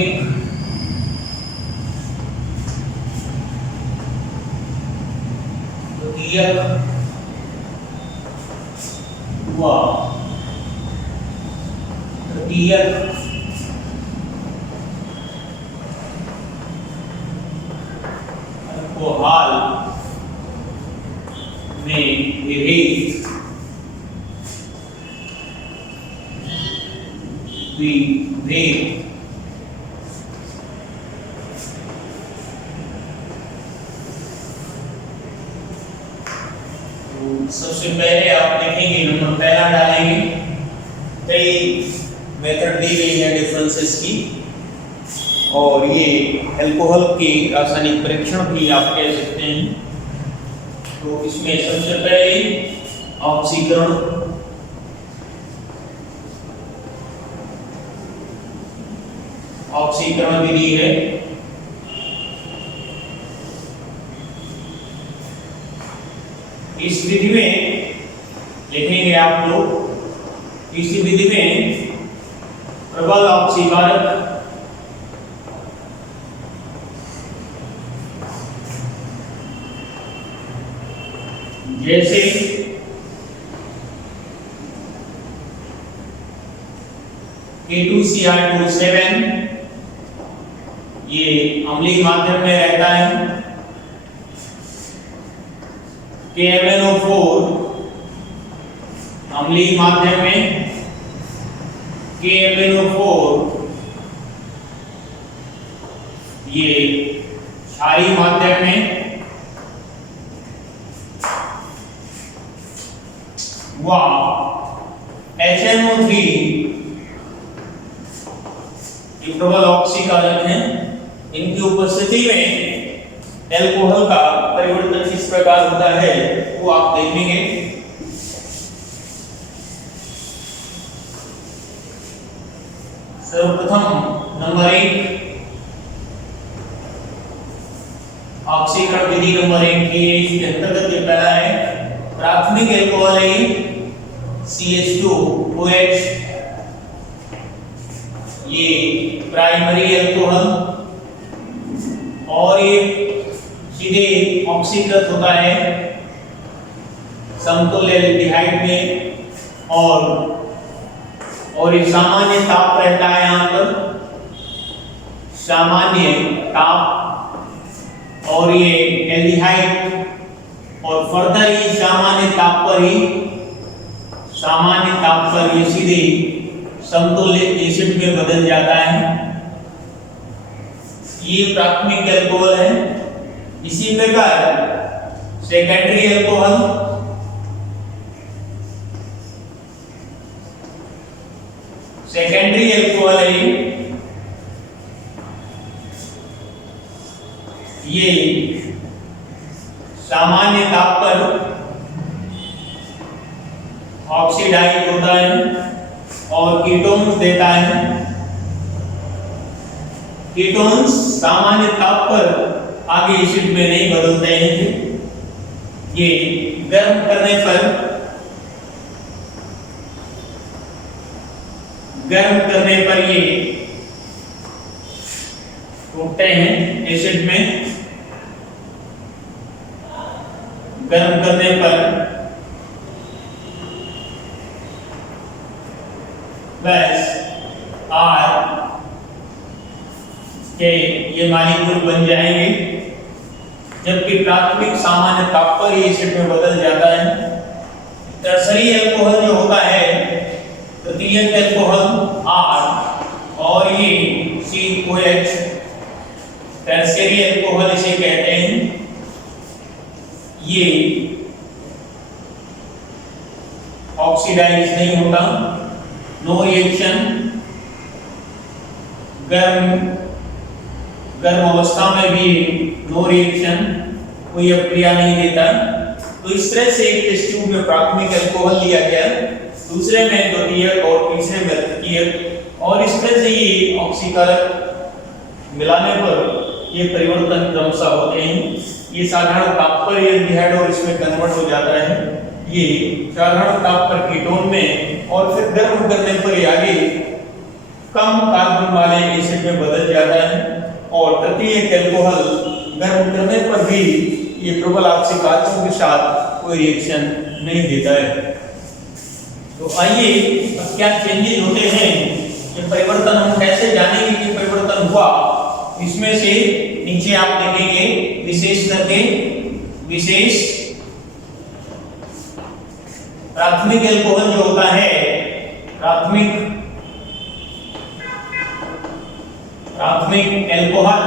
प्राथमिक द्वितीयक व तृतीयक अल्कोहल में विभेद सबसे पहले आप देखेंगे नंबर पहला डालेंगे। कई मेथड दी गई है डिफरेंसेस की और ये अल्कोहल की रासायनिक परीक्षण भी आप कह सकते हैं। तो इसमें सबसे पहले ऑक्सीकरण विधि है। इस विधि में लिखेंगे आप लोग, इस विधि में प्रबल ऑक्सीकारक जैसे K2Cr2 ये अम्लीय माध्यम में रहता है। KMnO4 अम्लीय माध्यम में, KMnO4 ये क्षारीय माध्यम में, व HNO3 ये प्रबल ऑक्सीकारक हैं। इनकी उपस्थिति में अल्कोहल का परिवर्तन किस प्रकार होता है वो आप देखेंगे। सर्वप्रथम नंबर 1 ऑक्सीकरण विधि नंबर 1 की इसके अंतर्गत ये पहला है प्राथमिक अल्कोहल है CH2OH, ये प्राइमरी अल्कोहल और ये सीधे ऑक्सीकृत होता है समतुल्य एल्डिहाइड में और ये सामान्य ताप रहता है यहाँ पर, सामान्य ताप, और ये एल्डिहाइड और फर्दर ये सामान्य ताप पर ये सीधे समतुल्य एसिड में बदल जाता है। ये प्राथमिक अल्कोहल है। इसी प्रकार सेकेंडरी अल्कोहल, है ये सामान्य ताप पर ऑक्सीडाइज होता है और कीटोन्स देता है। कीटोन्स सामान्य ताप पर आगे एसिड में नहीं बदलते हैं। ये गर्म करने पर ये टूटते हैं एसिड में। गर्म करने पर बस R के ये मॉलिक्यूल बन जाएंगे, जबकि प्राथमिक सामान्य ताप पर ये एसिड में बदल जाता है। टर्सरी अल्कोहल जो होता है, तृतीयक अल्कोहल R और ये COH, टर्सरी अल्कोहल इसे कहते हैं। ये ऑक्सीडाइज नहीं होता, नो रिएक्शन, गर्म अवस्था में भी नो रिएक्शन, कोई अभिक्रिया नहीं देता। तो इस तरह से एक टेस्ट ट्यूब में प्राथमिक अल्कोहल लिया गया, दूसरे में द्वितीयक और तीसरे में तृतीयक, और इस तरह से ये ऑक्सीकारक मिलाने पर ये परिवर्तन क्रमशः होते हैं। ये साधारण ताप पर ये एल्डिहाइड और इसमें कन्वर्ट हो जाता है, ये साधारण ताप पर कीटोन में, और फिर गर्म करने पर ये आगे कम कार्बन वाले एसिड में बदल जाता है और तृतीयक अल्कोहल गर्म करने पर भी ये प्रबल आंशिक आचरण के साथ कोई रिएक्शन नहीं देता है। तो आइए अब क्या चेंजेस होते हैं, ये परिवर्तन हम कैसे जानेंगे कि परिवर्तन हुआ। इसमें से नीचे आप देखेंगे विशेष करके विशेष प्राथमिक अल्कोहल जो होता है, प्राथमिक अल्कोहल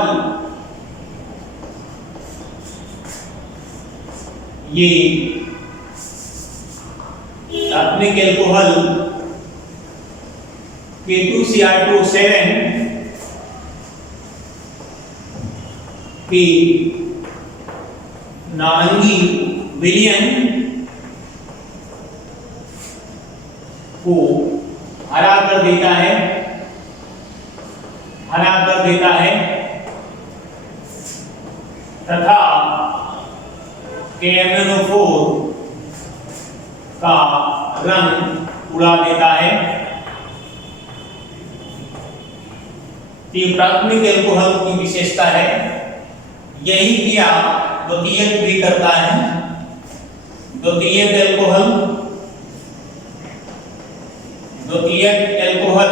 ये प्राथमिक अल्कोहल K2Cr2O7 की नारंगी विलयन को हरा कर देता है, तथा KMnO4 का रंग उड़ा देता है। ये प्राथमिक अल्कोहल की विशेषता है। यही क्रिया द्वितीयक भी करता है। द्वितीयक अल्कोहल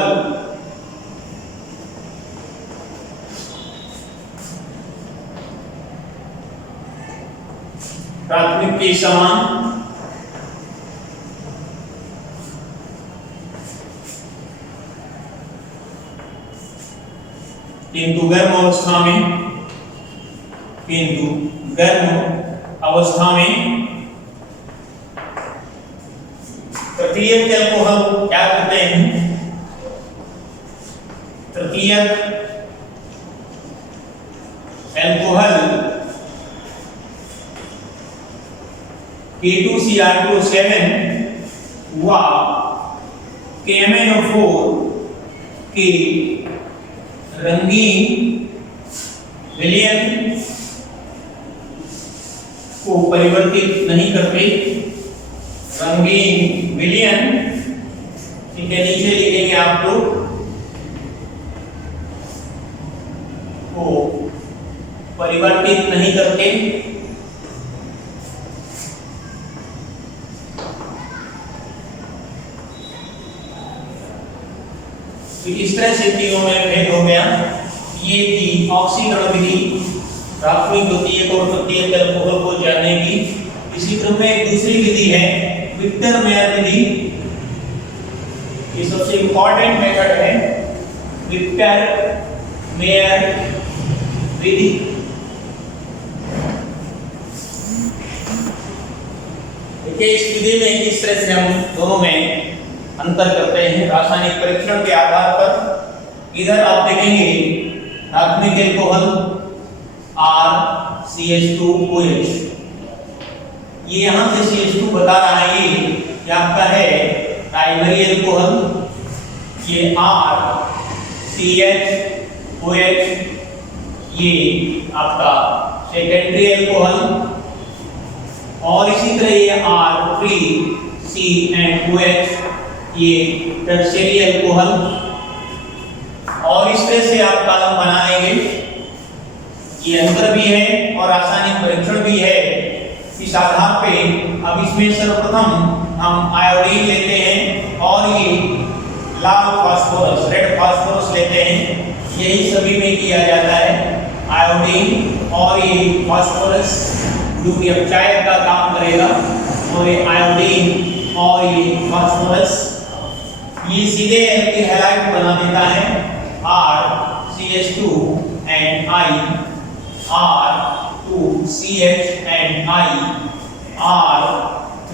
प्राथमिक के समान किंतु गर्म अवस्था में तृतीयक अल्कोहल क्या करते हैं, तृतीयक अल्कोहल K2Cr2O7 व KMnO4 के रंगीन विलयन को परिवर्तित नहीं करते। रंगीन विलयन, ठीक है, नीचे लिखेंगे आप लोग, को परिवर्तित नहीं करते। तो इस तरह से तीनों में भेद हो गया। ये थी ऑक्सीकरण विधि, प्राथमिक द्वितीयक और तृतीयक अल्कोहल को जानने की। इसी क्रम में एक दूसरी विधि है विक्टर मेयर विधि। ये सबसे इंपॉर्टेंट मेथड है विक्टर मेयर विधि। देखिए इस विधि में किस तरह से हम दोनों में अंतर करते हैं रासायनिक परीक्षण के आधार पर। इधर आप देखेंगे प्राथमिक अल्कोहल RCH2OH, ये यहां से CH2 बता रहा है, ये आपका है प्राइमरी अल्कोहल। ये RCHOH ये आपका सेकेंडरी अल्कोहल। और इसी तरह ये R3COH ये टर्शियरी अल्कोहल। और इस तरह से आप कॉलम बनाएंगे। ये अंतर भी है और रासायनिक परीक्षण भी है। इस आधार पे अब इसमें सर्वप्रथम हम आयोडीन लेते हैं और ये लाल फास्फोरस, रेड फास्फोरस लेते हैं। यही सभी में किया जाता है, आयोडीन और ये फास्फोरस जो कि अपचायक का काम करेगा। और ये आयोडीन और ये फास्फोरस ये सीधे एल्किल हैलाइड बना देता है, RCH2 and I, R2CH and I, R3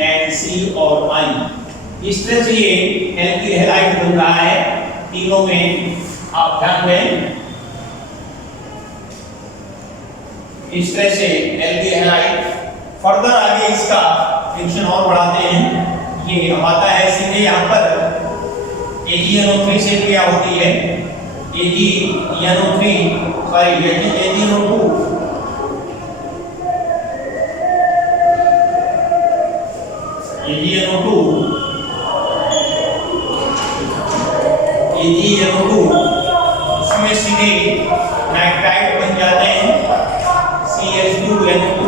and C और I। इस तरह से ये एल्किल हैलाइड बन रहा है तीनों में, आप ध्यान दें। इस तरह से एल्किल हैलाइड। फर्दर आगे इसका फ्रिक्शन और बढ़ाते हैं। ये आता है सीधे यहाँ पर AgNO3 से क्रिया होती है, AgNO2 ये AgNO2, उसमें सीधे नाइट्राइट बन जाते हैं CH2NO2,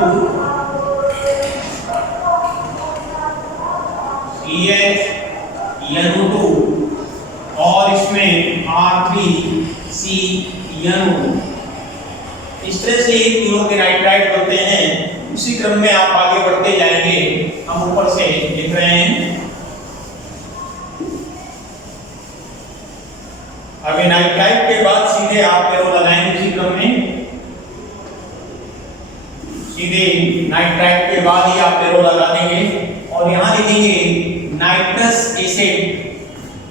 CHNO2 और इसमें R3CNO2। इस तरह से ये तीनों के नाइट्राइट बनते हैं। उसी क्रम में आप आगे बढ़ते जाएंगे। हम ऊपर से लिख रहे हैं। अभी नाइट्राइट के बाद सीधे आप एरो लगाएंगे इसी क्रम में। सीधे नाइट्राइट के बाद ही आप एरो लगा देंगे और यहां लिखेंगे नाइट्रस एसिड।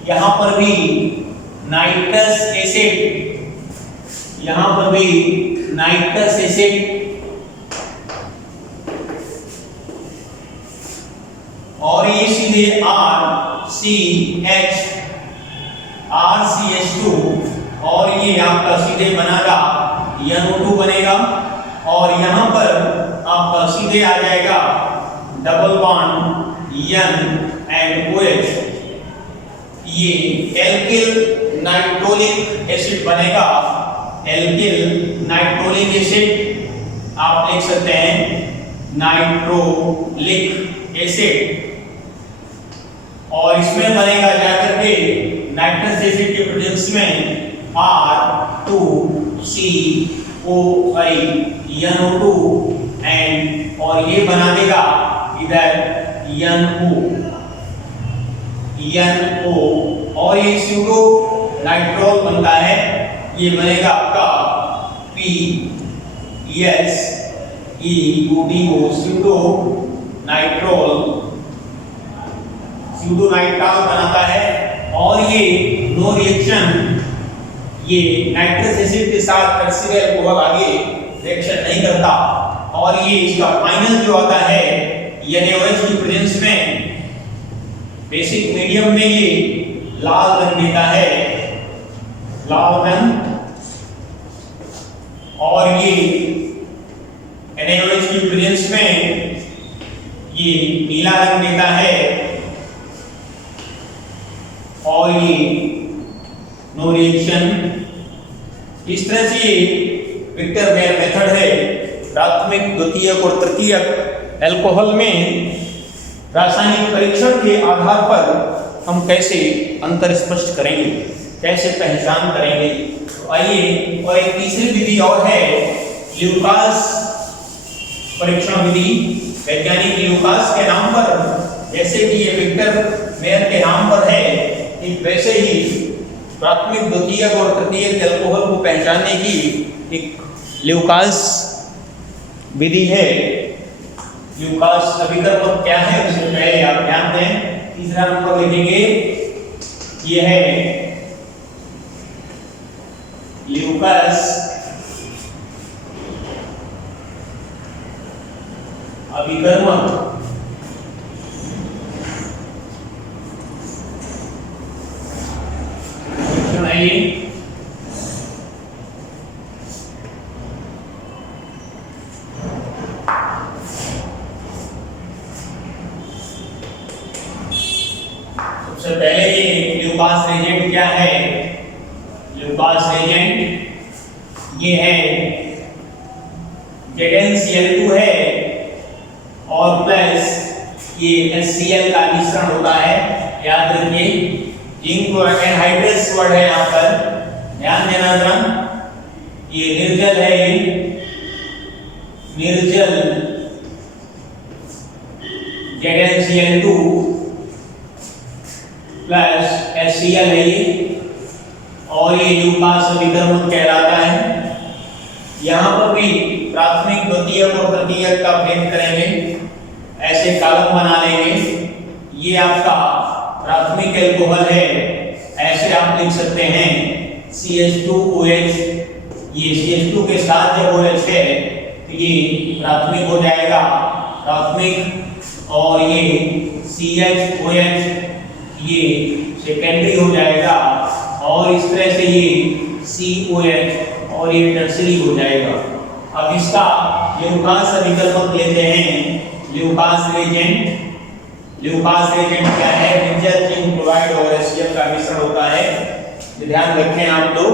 यहां पर भी नाइट्रस एसिड, यहां पर भी नाइट्रस एसिड और ये सीधे RCH2 और ये आपका सीधे बनेगा NO2 बनेगा और यहां पर आपका सीधे आ जाएगा double bond N and OH। ये एल्किल नाइट्रोलिक एसिड बनेगा। एल्किल नाइट्रोलिक एसिड आप लिख सकते हैं नाइट्रोलिक एसिड और इसमें बनेगा जाकर के नाइट्रस एसिड के प्रेजेंस में R2COI एंड और ये बना देगा इधर NO और ये स्यूडो नाइट्रोल बनता है। ये बनेगा आपका PSEUDO स्यूडो नाइट्रोल बनाता है और ये नो रिएक्शन, ये नाइट्रस एसिड के साथ कार्बोक्सिल अल्कोहल आगे रिएक्शन नहीं करता और ये इसका फाइनल जो आता है NaOH की प्रेजेंस में बेसिक मीडियम में ये लाल रंग देता है, लाल रंग, और ये NaOH की प्रेजेंस में ये नीला रंग देता है और ये नो रिएक्शन। इस तरह से विक्टर मेयर मेथड है। प्राथमिक, द्वितीयक और तृतीयक अल्कोहल में रासायनिक परीक्षण के आधार पर हम कैसे अंतर स्पष्ट करेंगे, कैसे पहचान करेंगे। तो आइए, और एक तीसरी विधि और है ल्यूकास परीक्षण विधि। वैज्ञानिक ल्यूकास के नाम पर, जैसे कि ये विक्टर मेयर के नाम पर है, एक वैसे ही प्राथमिक, द्वितीयक और तृतीयक अल्कोहल को पहचानने की एक ल्यूकास विधि है। ल्यूकास अभिकर्मक क्या है उससे पहले आप ध्यान दें। तीसरा नंबर लिखेंगे, ये है ल्यूकास अभिकर्मक। सुनाइए, सबसे पहले ये ल्यूकास रिएजेंट क्या है। ल्यूकास रिएजेंट ये है ZnCl2 है और प्लस ये HCl का मिश्रण होता है। याद रखिए, जिंक क्लोराइड एनहाइड्रस वर्ड है यहाँ पर, ध्यान देना जरा। ये निर्जल है, ये निर्जल ZnCl2 प्लस HCl है ये, और ये ल्यूकास अभिकर्मक कहलाता है। यहाँ पर भी प्राथमिक, द्वितीयक और तृतीयक का भेद करेंगे, ऐसे कॉलम बना लेंगे। ये आपका प्राथमिक अल्कोहल है, ऐसे आप लिख सकते हैं CH2OH। ये CH2 के साथ जब OH है तो ये प्राथमिक हो जाएगा, प्राथमिक, और ये CHOH ये सेकेंडरी हो जाएगा, और इस तरह से ये COH और ये टर्शियरी हो जाएगा। अब इसका ल्यूकास अभिकर्मक लेते हैं, ल्यूकास रिएजेंट। ल्यूकास रिएजेंट क्या है? निर्जल जिंक क्लोराइड और HCl का मिश्रण होता है। ये ध्यान रखें आप लोग,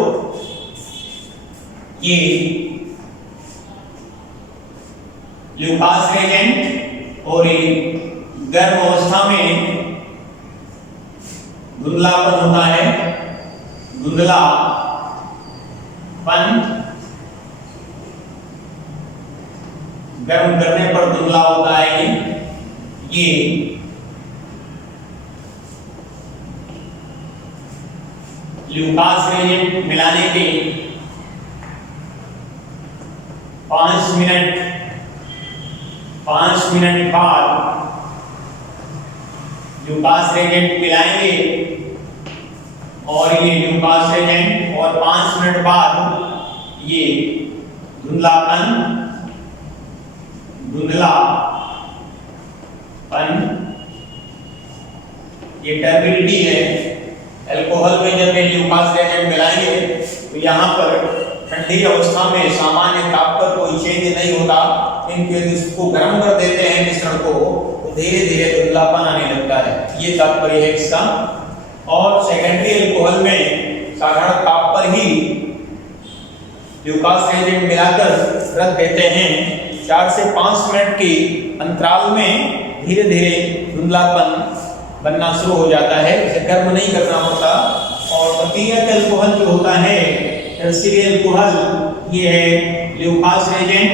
ये ल्यूकास रेजेंट और ये गर्म अवस्था में धुंधलापन होता है, धुंधलापन, गर्म करने पर धुंधला होता है ये ल्यूकास रेजेंट मिलाने के 5 मिनट बाद ल्यूकास रेजेंट मिलाएंगे और ये ल्यूकास रेजेंट और 5 मिनट बाद ये धुंधलापन ये टर्बिडिटी है। अल्कोहल में जब ये ल्यूकास रेजेंट मिलाएंगे तो यहाँ पर ठंडी अवस्था में सामान्य ताप पर कोई चेंज नहीं होता, इनके इसको गर्म कर देते हैं मिश्रण को, तो धीरे धीरे धुंधलापन आने लगता है, ये तात्पर्य है इसका। और सेकेंडरी अल्कोहल में साधारण ताप पर ही ल्यूकास रेजेंट मिलाकर रख देते हैं, 4 से 5 मिनट के अंतराल में धीरे धीरे धुंधलापन बनना शुरू हो जाता है, इसे गर्म नहीं करना पड़ता। और द्वितीयक अल्कोहल जो होता है, टर्शियरी अल्कोहल, ये है ल्यूकास रेजेंट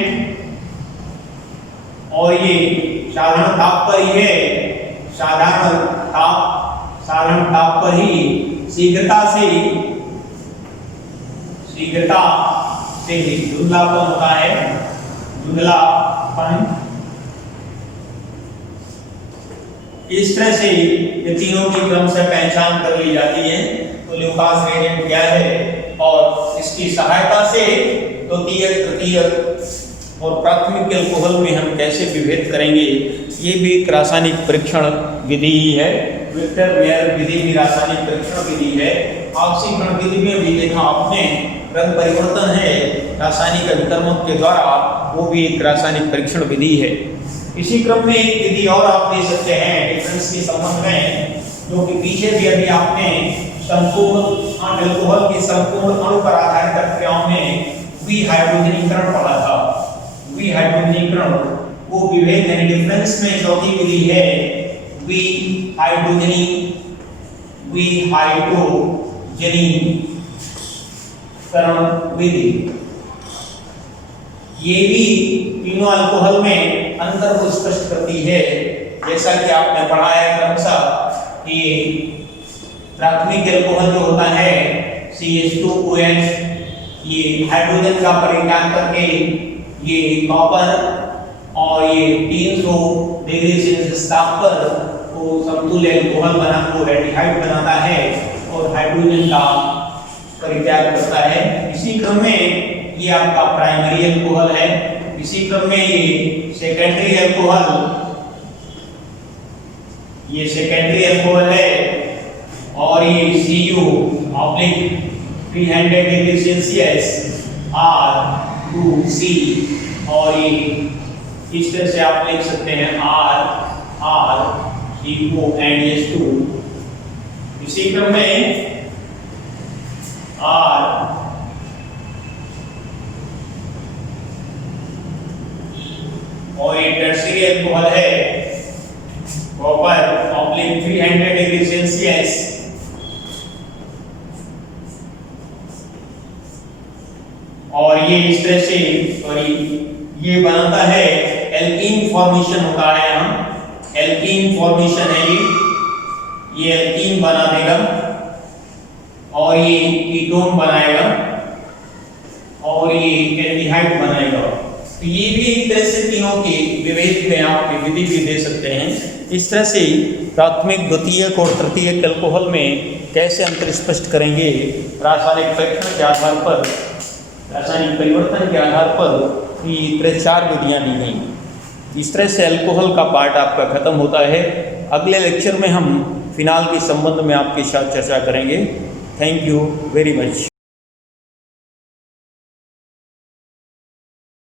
और ये साधारण ताप पर ही है, साधारण ताप पर ही शीघ्रता से धुंधलापन होता है, धुंधलापन। इस तरह से ये तीनों की क्रम से पहचान कर ली जाती है, तो ल्यूकास रेजेंट क्या है और इसकी सहायता से द्वितीयक, तृतीयक और प्राथमिक अल्कोहल में हम कैसे विभेद करेंगे, ये भी एक रासायनिक परीक्षण विधि है। विक्टर मेयर विधि भी रासायनिक परीक्षण विधि है। ऑक्सीकरण विधि में भी देखा आपने, रंग परिवर्तन है रासायनिक अभिकर्मक के द्वारा, वो भी एक रासायनिक परीक्षण विधि है। इसी क्रम में एक विधि और आप दे सकते हैं डिफरेंस के संबंध में, जो कि पीछे भी अभी आपने संपूर्ण अल्कोहल की संपूर्ण अणु पर आधारित प्रक्रियाओं में विहाइड्रोजनीकरण पढ़ा था। विहाइड्रोजनीकरण को विभेद यानी डिफरेंस में चौथी विधि है विहाइड्रोजनीकरण विधि। ये भी तीनों अल्कोहल में अंतर को स्पष्ट करती है, जैसा कि आपने पढ़ा है क्रमशः कि प्राथमिक अल्कोहल जो होता है CH2OH, ये हाइड्रोजन का परित्याग करके ये कॉपर और ये 300 डिग्री सेल्सियस ताप पर वो समतुल्य अल्कोहल बनाकर एल्डिहाइड बनाता है और हाइड्रोजन का परित्याग करता है। इसी क्रम में ये आपका प्राइमरी अल्कोहल है, इसी क्रम में ये सेकेंडरी अल्कोहल है और ये Cu-300 डिग्री सेल्सियस R2C और ये इस तरह से आप लिख सकते हैं RCONH2। इसी क्रम में R और ये टर्शियरी अल्कोहल है कॉपर 300 डिग्री सेल्सियस और ये इस तरह से ये बनाता है एल्कीन फॉर्मेशन होता है, यहाँ एल्कीन फॉर्मेशन है, ये एल्कीन बना देगा और ये कीटोन बनाएगा और ये एल्डिहाइड बनाएगा। तो ये भी एक तरह से तीनों के विभेद में आप विधि भी दे सकते हैं। इस तरह से प्राथमिक, द्वितीयक और तृतीयक अल्कोहल में कैसे अंतर स्पष्ट करेंगे, रासायनिक परीक्षण के आधार पर, रासायनिक परिवर्तन के आधार पर ये तरह 4 विधियाँ दी गई। इस तरह से अल्कोहल का पार्ट आपका खत्म होता है। अगले लेक्चर में हम फिनाल के संबंध में आपके साथ चर्चा करेंगे। Thank you very much.